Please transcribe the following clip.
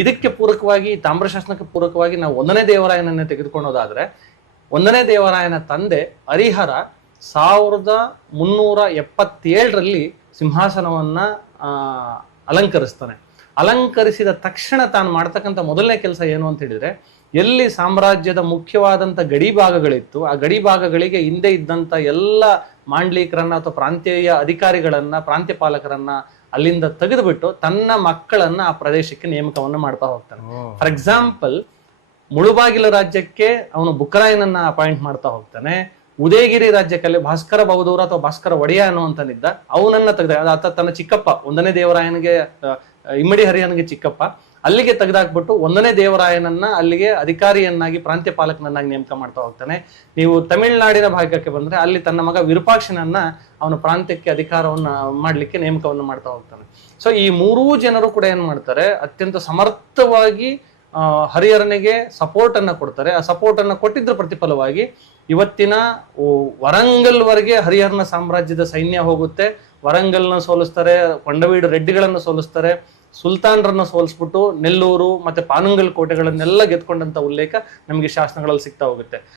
ಇದಕ್ಕೆ ಪೂರಕವಾಗಿ ತಾಮ್ರಶಾಸನಕ್ಕೆ ಪೂರಕವಾಗಿ ನಾವು 1ನೇ ದೇವರಾಯನನ್ನೇ ತೆಗೆದುಕೊಳ್ಳೋದಾದ್ರೆ 1ನೇ ದೇವರಾಯನ ತಂದೆ ಹರಿಹರ 1377ರಲ್ಲಿ ಸಿಂಹಾಸನವನ್ನ ಅಲಂಕರಿಸ್ತಾನೆ. ಅಲಂಕರಿಸಿದ ತಕ್ಷಣ ತಾನು ಮಾಡ್ತಕ್ಕಂಥ ಮೊದಲನೇ ಕೆಲಸ ಏನು ಅಂತ ಹೇಳಿದ್ರೆ, ಎಲ್ಲಿ ಸಾಮ್ರಾಜ್ಯದ ಮುಖ್ಯವಾದಂಥ ಗಡಿ ಭಾಗಗಳಿತ್ತು ಆ ಗಡಿ ಭಾಗಗಳಿಗೆ ಹಿಂದೆ ಇದ್ದಂಥ ಎಲ್ಲ ಮಾಂಡ್ಲಿಕರನ್ನ ಅಥವಾ ಪ್ರಾಂತೀಯ ಅಧಿಕಾರಿಗಳನ್ನ, ಪ್ರಾಂತ್ಯಪಾಲಕರನ್ನ ಅಲ್ಲಿಂದ ತೆಗೆದುಬಿಟ್ಟು ತನ್ನ ಮಕ್ಕಳನ್ನ ಆ ಪ್ರದೇಶಕ್ಕೆ ನೇಮಕವನ್ನ ಮಾಡ್ತಾ ಹೋಗ್ತಾನೆ. ಫಾರ್ ಎಕ್ಸಾಂಪಲ್, ಮುಳುಬಾಗಿಲು ರಾಜ್ಯಕ್ಕೆ ಅವನು ಬುಕ್ಕರಾಯನನ್ನ ಅಪಾಯಿಂಟ್ ಮಾಡ್ತಾ ಹೋಗ್ತಾನೆ. ಉದಯಗಿರಿ ರಾಜ್ಯಕ್ಕೆ ಭಾಸ್ಕರ ಬಹುದೂರ ಅಥವಾ ಭಾಸ್ಕರ ಒಡೆಯ ಅನ್ನುವಂತನಿದ್ದ, ಅವನನ್ನ ತೆಗೆದ ಆತ ತನ್ನ ಚಿಕ್ಕಪ್ಪ 1ನೇ ದೇವರಾಯನಿಗೆ, ಇಮ್ಮಡಿ ಹರಿಯನಿಗೆ ಚಿಕ್ಕಪ್ಪ, ಅಲ್ಲಿಗೆ ತೆಗೆದಾಕ್ಬಿಟ್ಟು 1ನೇ ದೇವರಾಯನನ್ನ ಅಲ್ಲಿಗೆ ಅಧಿಕಾರಿಯನ್ನಾಗಿ, ಪ್ರಾಂತ್ಯಪಾಲಕನನ್ನಾಗಿ ನೇಮಕ ಮಾಡ್ತಾ ಹೋಗ್ತಾನೆ. ನೀವು ತಮಿಳುನಾಡಿನ ಭಾಗಕ್ಕೆ ಬಂದ್ರೆ ಅಲ್ಲಿ ತನ್ನ ಮಗ ವಿರೂಪಾಕ್ಷನನ್ನ ಅವನು ಪ್ರಾಂತ್ಯಕ್ಕೆ ಅಧಿಕಾರವನ್ನ ಮಾಡ್ಲಿಕ್ಕೆ ನೇಮಕವನ್ನು ಮಾಡ್ತಾ ಹೋಗ್ತಾನೆ. ಸೊ ಈ ಮೂರೂ ಜನರು ಕೂಡ ಏನ್ ಮಾಡ್ತಾರೆ, ಅತ್ಯಂತ ಸಮರ್ಥವಾಗಿ ಹರಿಹರನಿಗೆ ಸಪೋರ್ಟ್ ಅನ್ನ ಕೊಡ್ತಾರೆ. ಆ ಸಪೋರ್ಟ್ ಅನ್ನ ಕೊಟ್ಟಿದ್ರ ಪ್ರತಿಫಲವಾಗಿ ಇವತ್ತಿನ ವರಂಗಲ್ ವರೆಗೆ ಹರಿಹರನ ಸಾಮ್ರಾಜ್ಯದ ಸೈನ್ಯ ಹೋಗುತ್ತೆ. ವರಂಗಲ್ನ ಸೋಲಿಸ್ತಾರೆ, ಕೊಂಡವೀಡು ರೆಡ್ಡಿಗಳನ್ನ ಸೋಲಿಸ್ತಾರೆ, ಸುಲ್ತಾನ್ರನ್ನ ಸೋಲಿಸ್ಬಿಟ್ಟು ನೆಲ್ಲೂರು ಮತ್ತೆ ಪಾನುಂಗಲ್ ಕೋಟೆಗಳನ್ನೆಲ್ಲ ಗೆದ್ಕೊಂಡಂತ ಉಲ್ಲೇಖ ನಮಗೆ ಶಾಸನಗಳಲ್ಲಿ ಸಿಗ್ತಾ ಹೋಗುತ್ತೆ.